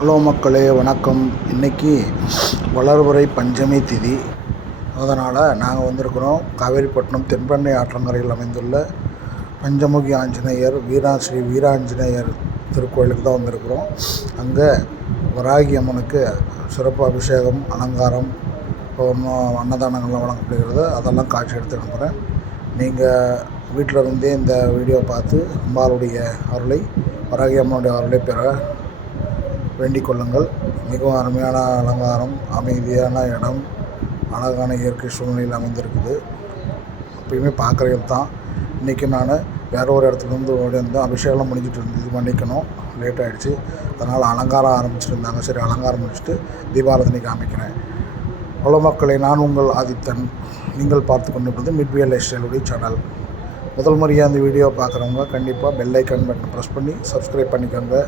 Hello மக்களே வணக்கம். இன்னைக்கு வளர்வரை பஞ்சமி திதி. அதனால் நாங்கள் வந்திருக்கிறோம். காவேரிப்பட்டினம் தென்பெண்ணை ஆற்றங்கரையில் அமைந்துள்ள பஞ்சமுகி ஆஞ்சநேயர் வீரா ஸ்ரீ வீராஞ்சநேயர் திருக்கோயிலுக்கு தான் வந்திருக்கிறோம். அங்கே வராகி அம்மனுக்கு சிறப்பு அபிஷேகம் அலங்காரம் இன்னும் அன்னதானங்கள்லாம் வழங்கப்படுகிறது. அதெல்லாம் காட்சி எடுத்து அனுப்புகிறேன் நீங்கள் வீட்டில் இருந்தே இந்த வீடியோ பார்த்து அம்பாளுடைய அருளை வராகி அம்மனுடைய அருளை பெற வேண்டிக் கொள்ளுங்கள். மிகவும் அருமையான அலங்காரம் அமைதியான இடம் அழகான இயற்கை சூழ்நிலையில் அமைந்திருக்குது. எப்பயுமே பார்க்குறது தான். இன்றைக்கி நான் வேற ஒரு இடத்துலேருந்து ஓடி வந்தேன் அபிஷேகம் முடிஞ்சிட்டு இருந்தது மன்னிக்கணும் லேட் ஆகிடுச்சு அதனால் அலங்காரம் ஆரம்பிச்சிருந்தாங்க. சரி அலங்காரம் முடிச்சுட்டு தீபாராதனை காமிக்கிறேன். ஹலோ மக்களை நான் உங்கள் ஆதித்தன். நீங்கள் பார்த்து கொண்டிருப்பது மிட்வியல் லைஃப் சேனல் முதல் முறையாக அந்த வீடியோ பார்க்குறவங்க கண்டிப்பாக பெல் ஐக்கான் பட்டன் ப்ரெஸ் பண்ணி சப்ஸ்கிரைப் பண்ணிக்கோங்க.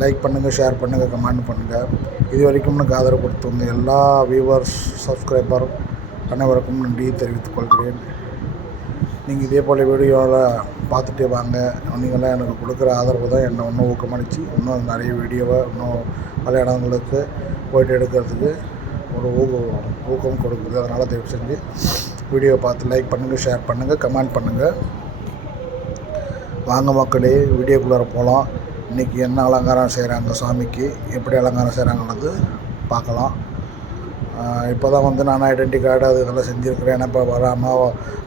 லைக் பண்ணுங்கள் ஷேர் பண்ணுங்கள் கமெண்ட் பண்ணுங்கள் இது வரைக்கும் எனக்கு ஆதரவு கொடுத்து வந்த எல்லா வியூவர்ஸ் சப்ஸ்கிரைபர் அனைவருக்கும் நன்றி தெரிவித்துக் கொள்கிறேன். நீங்கள் இதே போல் வீடியோவில் பார்த்துட்டே வாங்க. நீங்களாம் எனக்கு கொடுக்குற ஆதரவு தான் என்னை இன்னும் ஊக்கமளிச்சு இன்னும் நிறைய வீடியோவை இன்னும் பல இடங்களுக்கு போயிட்டு எடுக்கிறதுக்கு ஒரு ஊக்கம் ஊக்கம் கொடுக்குது. அதனால் தயவு செஞ்சு வீடியோவை பார்த்து லைக் பண்ணுங்கள் ஷேர் பண்ணுங்கள் கமெண்ட் பண்ணுங்கள் வாங்க மக்களே வீடியோக்குள்ளார போகலாம் இன்றைக்கி என்ன அலங்காரம் செய்கிறாங்க சாமிக்கு? எப்படி அலங்காரம் செய்கிறாங்கன்றது பார்க்கலாம். இப்போ தான் வந்து நான் ஐடென்டி கார்டு அது இதெல்லாம் செஞ்சுருக்கிறேன். ஏன்னா இப்போ வர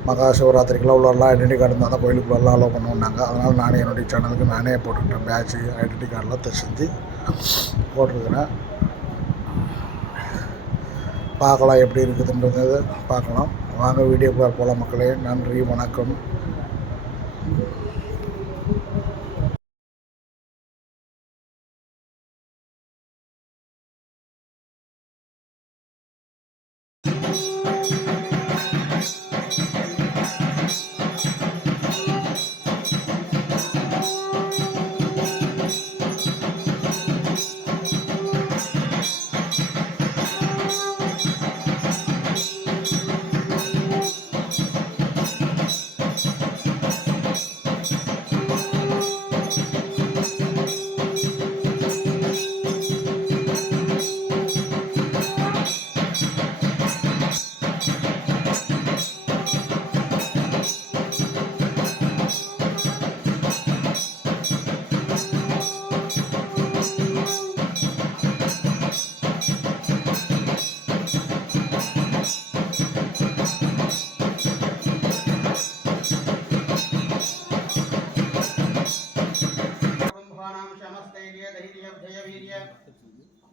மகா சிவராத்திரிக்கெலாம் உள்ளவரெலாம் ஐடென்டி கார்டு இருந்தால் தான் கோயிலுக்குள்ளெல்லாம் அலோவ் பண்ணுவோம்னாங்க. அதனால் நானே என்னுடைய சேனலுக்கு நானே போட்டுக்கிட்டேன். பேட்ச் ஐடென்டி கார்டெலாம் செஞ்சு போட்டிருக்கிறேன். பார்க்கலாம் எப்படி இருக்குதுன்றது பார்க்கலாம். வாங்க வீடியோக்குள்ளார போகலாம் மக்களே. நன்றி வணக்கம்.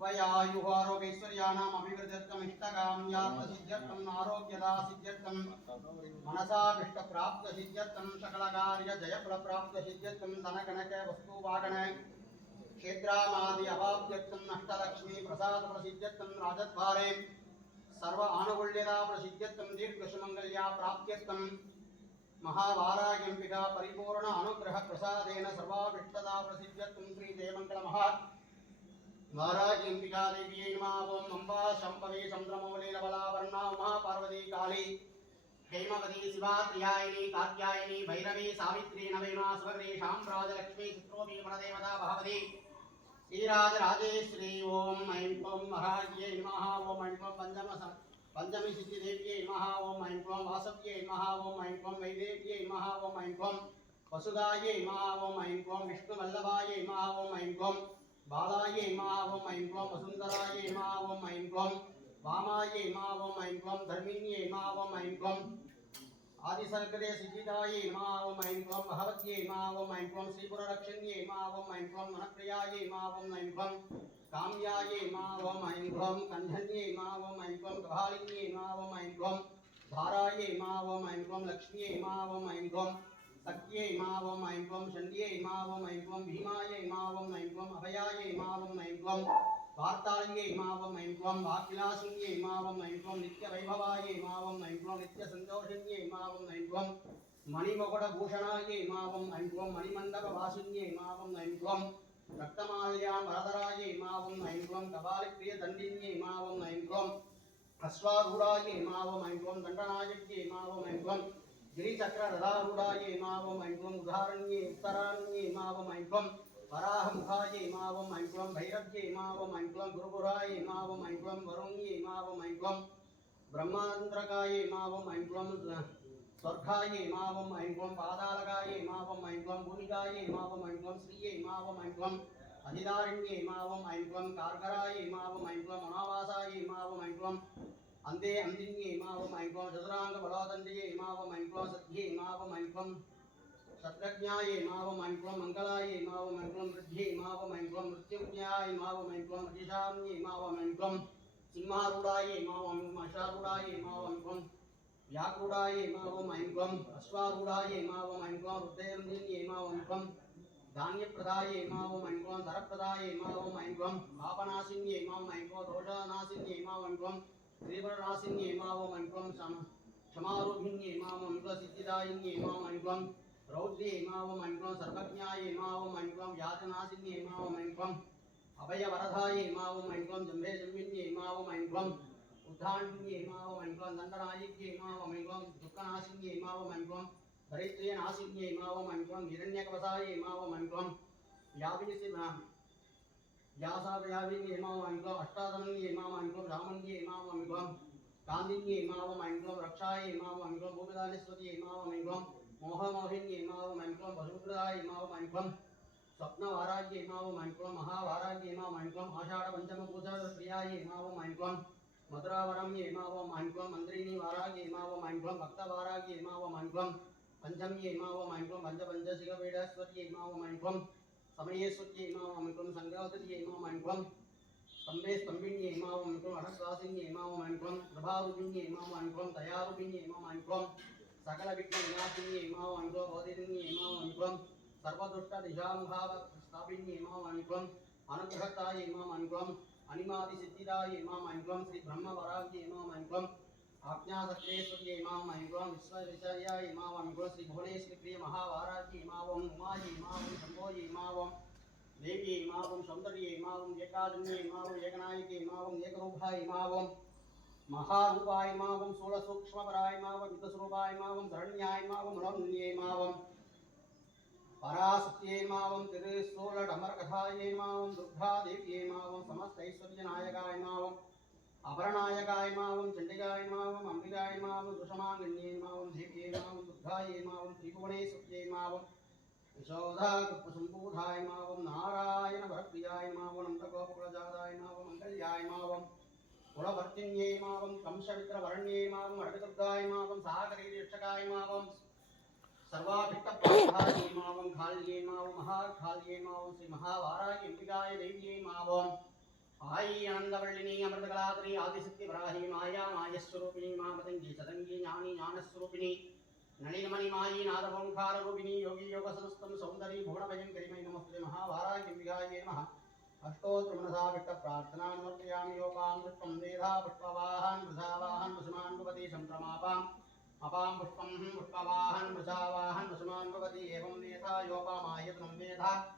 अयायुहारोगैश्वर्याणाम् अभिवृद्ध्यर्थम् इष्टकां यात्तसिद्ध्यर्थम् आरोग्यदा सिद्ध्यर्थम् मनसाभिष्टप्राप्तसिद्ध्यर्थम् सकलकार्यजयफलप्राप्तसिद्ध्यर्थम् धनगणक वस्तुवागण क्षेत्रामादि अवाप्त्यर्थम् अष्टलक्ष्मी प्रसादप्रसिद्ध्यर्थम् राजद्वारे सर्व आनुगुल्यदा प्रसिद्ध्यर्थम् दीर्घसुमङ्गल्या प्राप्त्यर्थम् महावारायम्बिका वारायम्बिका देव्यै नमः ॐ अम्बा शम्भवे चन्द्रमौलीलबलावर्णा उमा पार्वती काली हैमवती शिवा त्रियायिनी कात्यायिनी भैरवी सावित्री नवैमा सुभद्री शाम्राजलक्ष्मी चित्रोमी वनदेवता भगवती श्रीराजराजेश्वरी ॐ ऐं त्वं महाज्ञे नमः ॐ ऐं त्वं पञ्चम पञ्चमी सिद्धिदेव्यै नमः ॐ ऐं त्वं वासव्यै नमः ॐ ऐं त्वं वैदेव्यै नमः ॐ ऐं त्वं वसुदायै नमः ॐ ऐं त्वं विष्णुवल्लभायै नमः ॐ ऐं त्वं बालायै नमः ॐ బాలాయ ఇమావం ఐంక్లం వసుంధరాయ ఇమావం ఐంక్లం వామాయ ఇమావం ఐంక్లం ధర్మిణ్య ఇమావం ఐంక్లం ఆది సర్గదే సిద్ధిదాయ ఇమావం ఐంక్లం మహవద్య ఇమావం ఐంక్లం శ్రీపురరక్షణ్య ఇమావం ఐంక్లం మనప్రియాయ ఇమావం ఐంక్లం కామ్యాయ ఇమావం ఐంక్లం కంధన్య ఇమావం ఐంక్లం గభాళిన్య ఇమావం ఐంక్లం ధారాయ ఇమావం ఐంక్లం లక్ష్మీ ఇమావం ఐంక్లం சக்தியை இமாவம் ஐம்பம் சண்டியை இமாவம் ஐம்பம் பீமாய இமாவம் ஐம்பம் அபயாய இமாவம் ஐம்பம் வார்த்தாலிய இமாவம் ஐம்பம் வாக்கிலாசிய இமாவம் ஐம்பம் நித்திய வைபவாய இமாவம் ஐம்பம் நித்திய சந்தோஷன்ய இமாவம் ஐம்பம் மணிமகுட பூஷணாய இமாவம் ஐம்பம் மணிமண்டப வாசுன்ய இமாவம் ஐம்பம் ரத்தமால்யான் வரதராய இமாவம் ஐம்பம் கபாலிப்பிரிய தண்டின்ய இமாவம் ஐம்பம் அஸ்வாரூராய இமாவம் ஐம்பம் தண்டநாயக்கிய இமாவம் ஐம்பம் नमः ॐ ऐं त्वं नित्यवैभवायै नमः ॐ ऐं त्वं नित्यसन्तोषिन्यै नमः ॐ ऐं त्वं मणिमकुटभूषणायै नमः ॐ ऐं त्वं मणिमण्डपवासिन्यै नमः ॐ ऐं त्वं रक्तमाल्यां वरदरायै नमः ॐ ऐं त्वं कपालिप्रियदण्डिन्यै नमः ॐ ऐं त्वं अश्वारूढायै नमः ॐ ऐं त्वं दण्डनायक्यै नमः ॐ ऐं त्वं गिरिचक्ररथारूढायै नमः ॐ ऐं त्वं उदाहरण्ये उत्तराण्ये नमः ॐ ऐं त्वं वराहमुखायै मावम् ऐं क्लं भैरव्यै मावम् ऐं क्लं गुरुपुरायै मावम् ऐं क्लं वरुण्यै मावम् ऐं क्लं ब्रह्मान्द्रकायै मावम् ऐं क्लं स्वर्गायै मावम् ऐं क्लं पादालकायै मावम् ऐं क्लं भूमिकायै मावम् ऐं क्लं श्रियै मावम् ऐं क्लं अधिदारिण्यै मावम् ऐं क्लं कार्करायै मावम् ऐं क्लं अनावासायै मावम् ऐं क्लं अन्ते अन्दिन्ये मावम् ऐं क्लं चतुराङ्गबलादण्डये मावम् ऐं क्लं सद्ये मावम् ऐं क्लं सत्रज्ञाये मावम् ऐं क्लं मङ्गलाये मावम् ऐं क्लं वृद्ध्ये मावम् ऐं क्लं मृत्युज्ञाय मावम् ऐं क्लं ईशान्ये मावम् ऐं क्लं सिंहारूढाये मावम् ऐं क्लं अशारूढाये मावम् ऐं क्लं व्याक्रूढाये मावम् ऐं क्लं अश्वारूढाये मावम् ऐं क्लं वृद्धेन्द्रिये मावम् ऐं क्लं धान्यप्रदाये मावम् ऐं क्लं धरप्रदाये मावम् ऐं क्लं पापनाशिन्ये मावम् ऐं क्लं दोषनाशिन्ये मावम् ऐं क्लं त्रिपुरनाशिन्ये मावम् ऐं क्लं क्षम क्षमारूपिण्ये मावम् ऐं क्लं सिद्धिदायिन्ये मावम् ऐं क्लं रौद्रे मावम् ऐं क्लं सर्वज्ञाये मावम् ऐं क्लं व्याजनाशिन्ये मावम् ऐं क्लं अभयवरदाये मावम् ऐं क्लं जम्भे जम्मिन्ये मावम् ऐं क्लं उद्धान्ये मावम् ऐं क्लं दण्डनायिक्ये मावम् ऐं क्लं दुःखनाशिन्ये मावम् ऐं क्लं दरिद्रे नाशिन्ये मावम् ऐं क्लं हिरण्यकवसाये मावम् ऐं क्लं व्यापिनिसि व्यासाव्यापिन्ये मावम् ऐं क्लं சமயேஸ்வரிய இமாவாமிக்கும் சங்காதரிய இமாவாமிக்கும் ஸ்தம்பே ஸ்தம்பின்ய இமாவாமிக்கும் அடஸ்வாசின்ய இமாவாமிக்கும் பிரபாருபின்ய இமாவாமிக்கும் தயாருபின்ய இமாவாமிக்கும் சகல விக்ன விநாசின்ய இமாவாமிக்கும் பௌதிரின்ய இமாவாமிக்கும் சர்வதுஷ்ட திஷாமுகாவ ஸ்தாபின்ய இமாவாமிக்கும் அனுகிரகத்தாய இமாவாமிக்கும் அனிமாதி சித்திதாய இமாவாமிக்கும் ஸ்ரீ பிரம்ம வராகிய இமாவாமிக்கும் आज्ञासत्रे सूर्य इमाम अहिगुण विश्वविचार्य इमाम अहिगुण श्री भुवनेश्वरी प्रिय महाभारत इमावम उमाजी इमावम शंभोजी इमावम देवी इमावम सौंदर्य इमावम एकादन्य इमावम एकनायक इमावम एकरूपा इमावम महारूपा इमावम सोल सूक्ष्मपरा इमावम मितस्वरूपा इमावम धरण्या इमावम रमण्य इमावम परासत्येमावं तिरुसोलडमरकथायेमावं दुर्गादेव्येमावं समस्तैश्वर्यनायकायमावं அபரநாயகாயமாவும் சண்டிகாயமாவும் அம்பிகாயமாவும் சுஷமாங்கண்யமாவும் தேவியமாவும் துர்காயமாவும் திரிபுவனேஸ்வரியமாவும் யசோதாகுப்பசம்பூதாயமாவும் நாராயண வரப்பிரியாயமாவும் நந்தகோபகுலஜாதாயமாவும் மங்கல்யாயமாவும் குலவர்த்தின்யேமாவும் கம்சவித்திரவரண்யேமாவும் அடகுதுர்காயமாவும் சாகரீரட்சகாயமாவும் सर्वाभिष्टप्राधायमावं खाल्येमावं महाखाल्येमावं श्रीमहावाराय अम्बिकाय दैव्येमावम् आई आनंदवर्णिनी अमृतकलात्री आदिशक्ति वराही माया, मायस्वरूपिणी महापतंगी सतंगी ज्ञानी, ज्ञानस्वरूपिणी, नलिनमणि, मायी रूपिणी योगी योगसमस्तं सौन्दरी भुवनभयं करिमयि नमः प्रिय नमः। अष्टोत्तरमनसा विट्टप्रार्थनां समर्पयामि योपामृत्वं देधा पुष्पवाहन् वृषावाहन् वसुमान् सम्प्रमापाम् अपां पुष्पं, पुष्पवाहन्, वृषावाहन् वसुमान् एवं नेथा योपामायतनं नेधा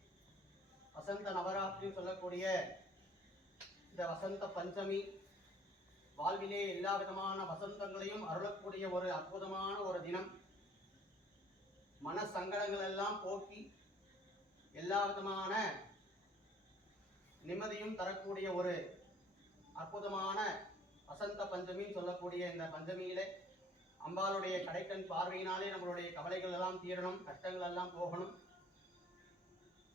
வசந்த நவராத்திரின்னு சொல்லக்கூடிய இந்த வசந்த பஞ்சமி வாழ்விலே எல்லா விதமான வசந்தங்களையும் அருளக்கூடிய ஒரு அற்புதமான ஒரு தினம். மன சங்கடங்கள் எல்லாம் போக்கி எல்லா விதமான நிம்மதியும் தரக்கூடிய ஒரு அற்புதமான வசந்த பஞ்சமின்னு சொல்லக்கூடிய இந்த பஞ்சமியிலே அம்பாளுடைய கடைக்கண் பார்வையினாலே நம்மளுடைய கவலைகள் எல்லாம் தீரணும் கஷ்டங்கள் எல்லாம் போகணும்.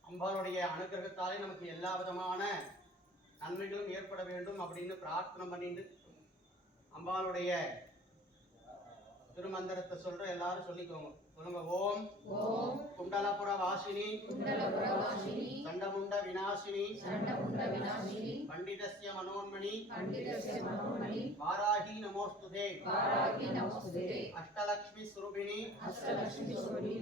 அம்பாளுடைய அனுகிரகத்தாலே நமக்கு எல்லா விதமான நன்மைகளும் ஏற்பட வேண்டும் அப்படின்னு பிரார்த்தனை பண்ணிட்டு அம்பாளுடைய திருமந்திரத்தை சொல்ற எல்லாரும் சொல்லிக்கோங்க சொல்லுங்க ஓம் குண்டலபுர வாசினி குண்டலபுர வாசினி சண்டமுண்ட விநாசினி சண்டமுண்ட மனோன்மணி வாராகி நமோஸ்துதே அஷ்டலக்ஷ்மி சுருபிணி அஷ்டலக்ஷ்மி சுரூபிணி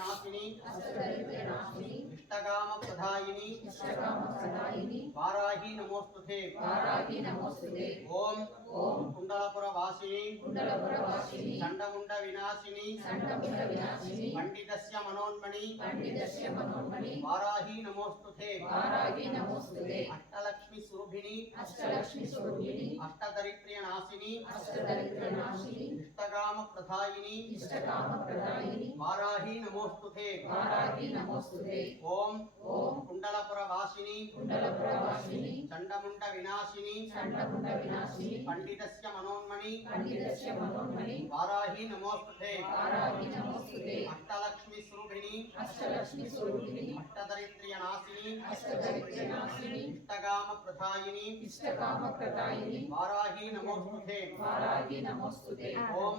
நாசினி அஷ்டதரித்ரிய நாசினி இஷ்டகாம பிரதாயினி வாராகி நமோஸ்துதே ஓம் వాసిని చండగుండ వినాశిని పండితస్య మనోన్మణి వారాహి నమోస్తుతే అష్టలక్ష్మి సురభిని అష్టదరిద్ర్య నాశిని ఇష్టకామ ప్రధాయిని వారాహి నమోస్తుతే ఓం కుండలపుర వాసిని చండముండ వినాశిని పండితస్య మనోన్మణి వారాహి నమోస్తుతే వారాహి నమోస్తుతే అష్టలక్ష్మి స్వరూపిణి అష్టలక్ష్మి స్వరూపిణి అష్టదరిద్ర్య నాశిని అష్టదరిద్ర్య నాశిని ఇష్టకామ ప్రదాయిని ఇష్టకామ ప్రదాయిని వారాహి నమోస్తుతే వారాహి నమోస్తుతే ఓం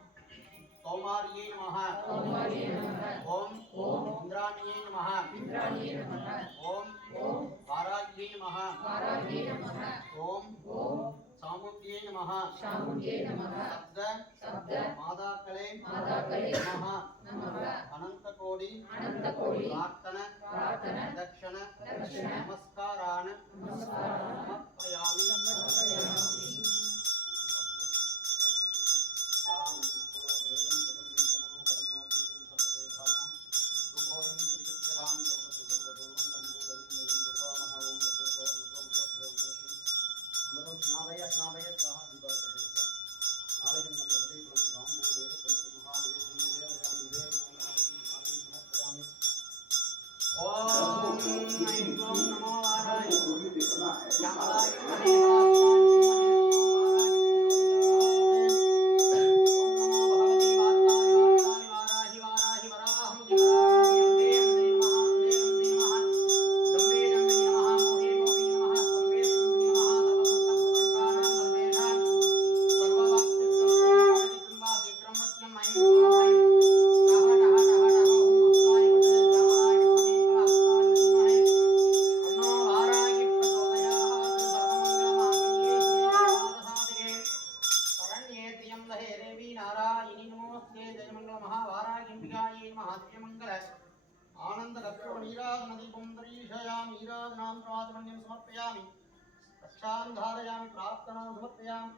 கௌமாரியை நமக ஓம் ஓம் இந்திராணியை நமக ஓம் ஓம் பாராஜியை நமக ஓம் ஓம் சாமுண்டியை நமக சாமுண்டியை நமக சப்த சப்த மாதாக்களே மாதாக்களே நமக நமக அனந்த கோடி அனந்த கோடி பிரார்த்தன பிரார்த்தன தட்சண தட்சண நமஸ்காரான நமஸ்காரான நமஸ்காராமி ஆதிமங்கல ஆனந்தரத்ரோ நீராகநதீபம் தரீஷயாமி ஈராதனாம் பிராதமன்யம் சமர்ப்பயாமி ரக்ஷாந்தாரயாமி பிரார்த்தனா சமர்ப்பயாமி